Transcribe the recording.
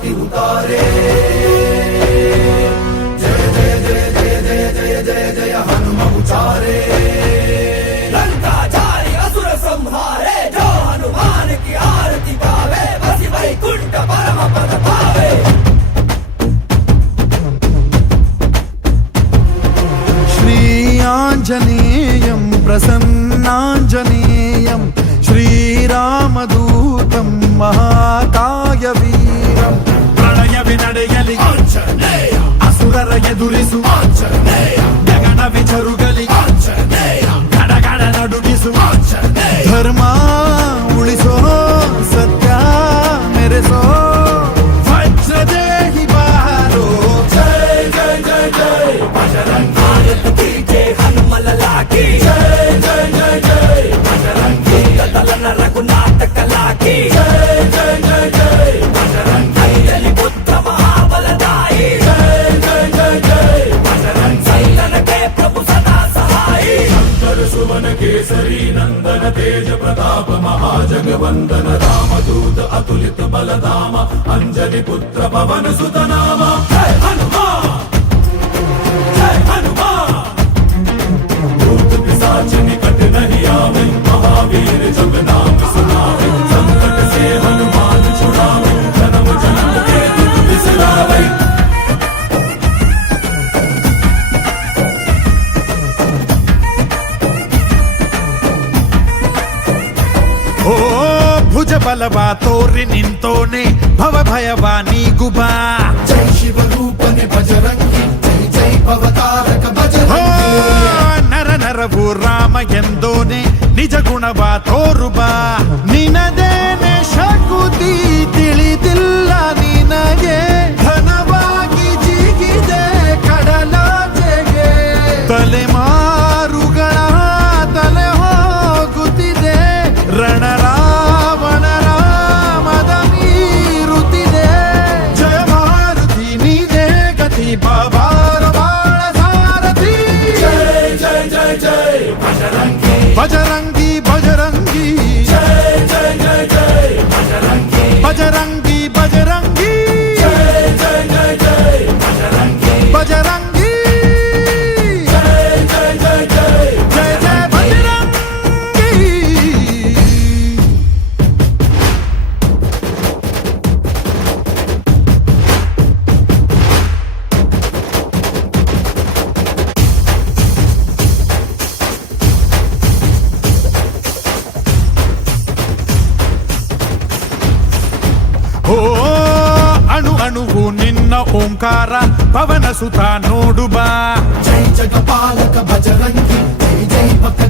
मोती उतारे। जय जय जय जय जय जय जय जय हनुम उतारे लंका जारी असुर संहारे, जो हनुमान की आरती गावे, बसी वैकुंठ परम पद पावे। श्री आञ्जनेयं प्रसन्नाञ्जनेयं श्रीरामदूतं महाका బంపర ఎదురిసు తేజ ప్రతాప మహాజగవందన రామదూత అతులిత బలధామ అంజలి పుత్ర పవన సుతనామ. హనుమా హనుమా భూత పిశాచిని కట్ నహియామి ಭುಜ ಬಲವ ತೋರಿ ನಿಂತೋನೆ ಭವ ಭಯವ ನೀಗುಬಾ ಜೈ ಶಿವರೂಪನೆ ಬಜರಂಗಿ ಜೈ ಜೈ ಭವತಾರಕ ಬಜರಂಗಿ ನರ ನರವು ರಾಮ ಎಂದೋನೆ ನಿಜ ಗುಣವ ತೋರುಬಾ ನಿನದೇನೆ ಶಕುತಿ ತಿಳಿದಿಲ್ಲ ನಿನಗೆ. నువ్వు నిన్న ఓంకార పవన సుతా నోడుబా. జై జగపాలక భజరంగి జై జై భక్త